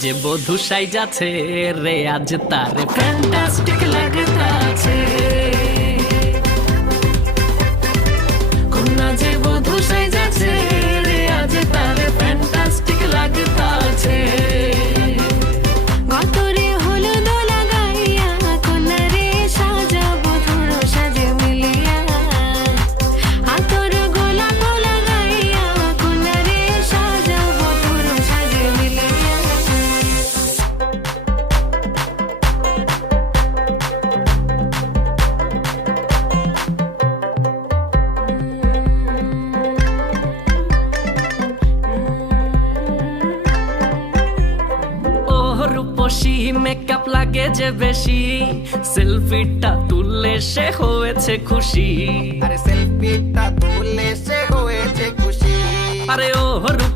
যে বধু সাই যাচ্ছে রে আজ তার ফ্যান্টাস্টিক লাগতাছে রূপসী মেকআপ লাগে যে বেশি। সেলফিটা তুললে সে হয়েছে খুশি। আরে সেলফিটা তুললে সে হয়েছে খুশি। আরে ও রূপ